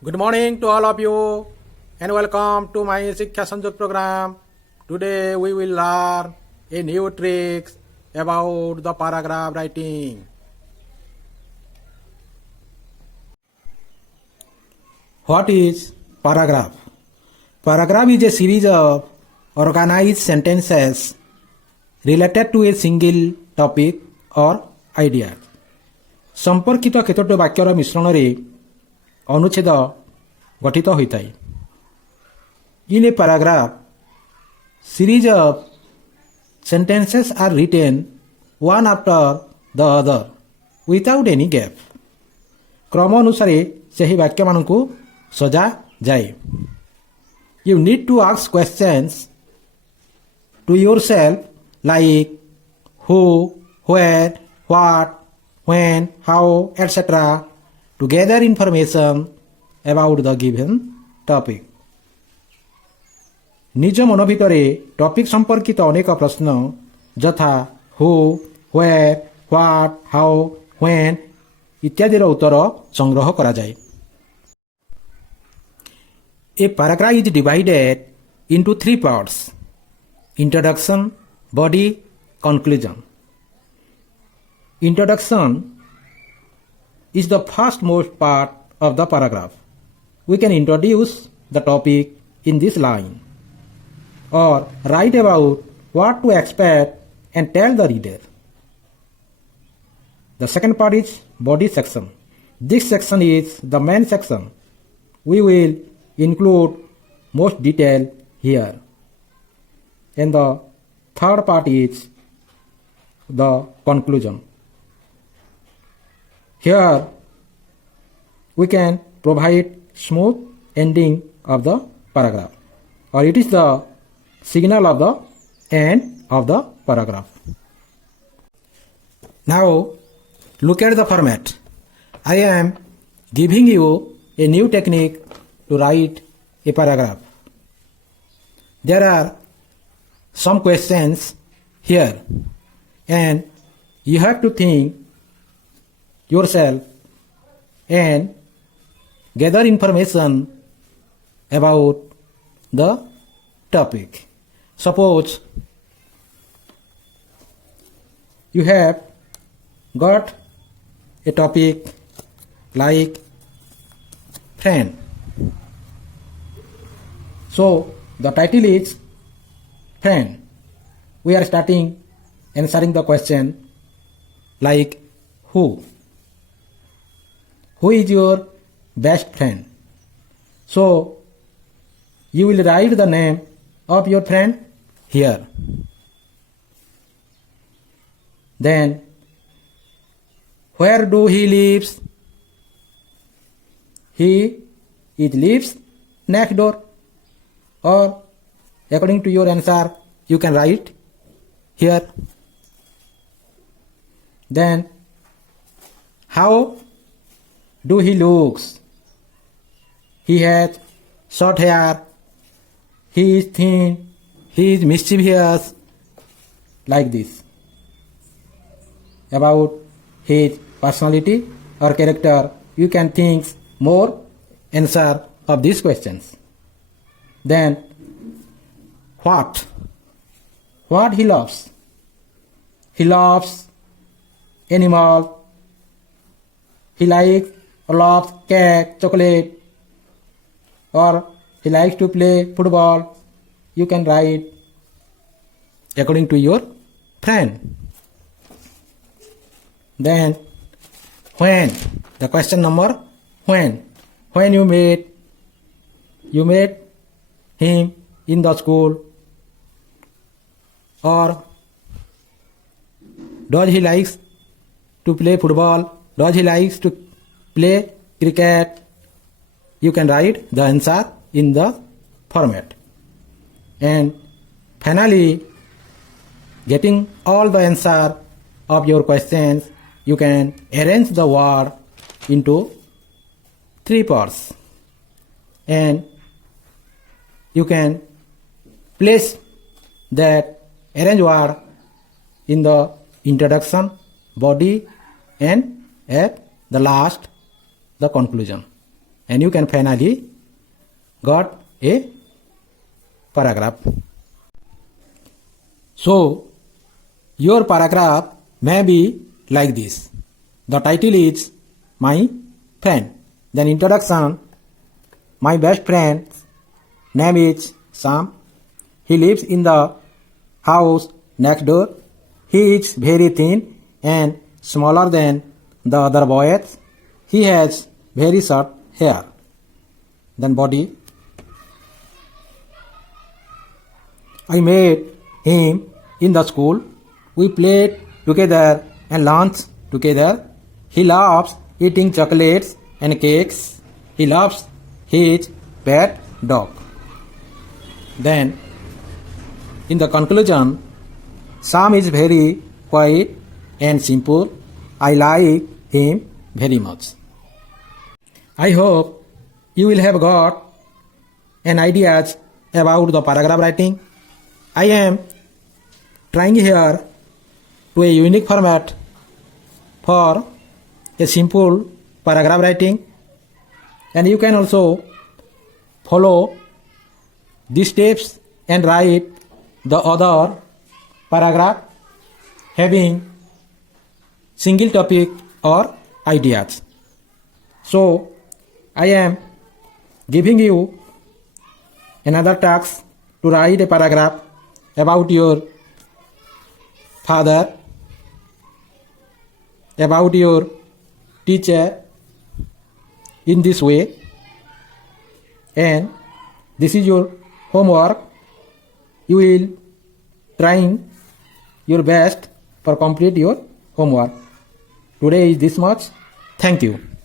Good morning to all of you and welcome to my Shiksha Sanjog program. Today we will learn a new tricks about the paragraph writing. What is paragraph? Paragraph is a series of organized sentences related to a single topic or idea. সম্পর্কিত কেতোটি বাক্যর মিশ্রণরে অনুচ্ছেদ গঠিত হইতাই। In a paragraph, series of sentences are written one after the other without any gap. କ୍ରମ ଅନୁସାରେ ସେହି ବାକ୍ୟମାନଙ୍କୁ ସଜା ଯାଏ। You need to ask questions to yourself like who, where, what, when, how, etc. to gather information about the given topic. ନିଜ ମନ ଭିତରେ topic ସମ୍ପର୍କିତ ଅନେକ ପ୍ରଶ୍ନ ଯଥା ହୁ, ହ୍ୱେର୍, ହ୍ୱାଟ୍, ହାଉ, ହ୍ୱେନ୍ ଇତ୍ୟାଦିର ଉତ୍ତର ସଂଗ୍ରହ କରାଯାଏ। A paragraph is divided into three parts: introduction, body, conclusion. Introduction is the first most part of the paragraph. We can introduce the topic in this line or write about what to expect and tell the reader. The second part is body section. This section is the main section. We will include most detail here. And the third part is the conclusion. Here we can provide smooth ending of the paragraph, or it is the signal of the end of the paragraph. Now look at the format. I am giving you a new technique to write a paragraph. There are some questions here and you have to think yourself and gather information about the topic. Suppose you have got a topic like friend. So the title is friend. We are starting answering the question like who. Who is your best friend? So you will write the name of your friend here. Then where do he lives? He lives next door, or according to your answer you can write here. Then how do he looks? He has short hair, he is thin, he is mischievous, like this. About his personality or character, you can think more answer of these questions. Then what he loves? He loves animals. He likes or loves cake, chocolate, or he likes to play football. You can write according to your friend. Then when, the question number when you met him in the school, or does he likes to play football? Does he likes to play cricket? You can write the answer in the format. And finally, getting all the answer of your questions, you can arrange the word into three parts. And you can place that arranged word in the introduction, body, and at the last, the conclusion. and you can finally got a paragraph. So, your paragraph may be like this. The title is My Friend. Then introduction. My best friend's name is Sam. He lives in the house next door. He is very thin and smaller than the other boys. He has very short hair. Then body. I met him in the school. We played together and lunched together. He loves eating chocolates and cakes. He loves his pet dog. Then, in the conclusion, Sam is very quiet and simple. I like him very much. I hope you will have got an idea about the paragraph writing. I am trying here to a unique format for a simple paragraph writing, and you can also follow these steps and write the other paragraph having single topic or ideas. So I am giving you another task to write a paragraph about your father, about your teacher in this way, and this is your homework. You will trying your best for complete your homework. Today is this much. Thank you.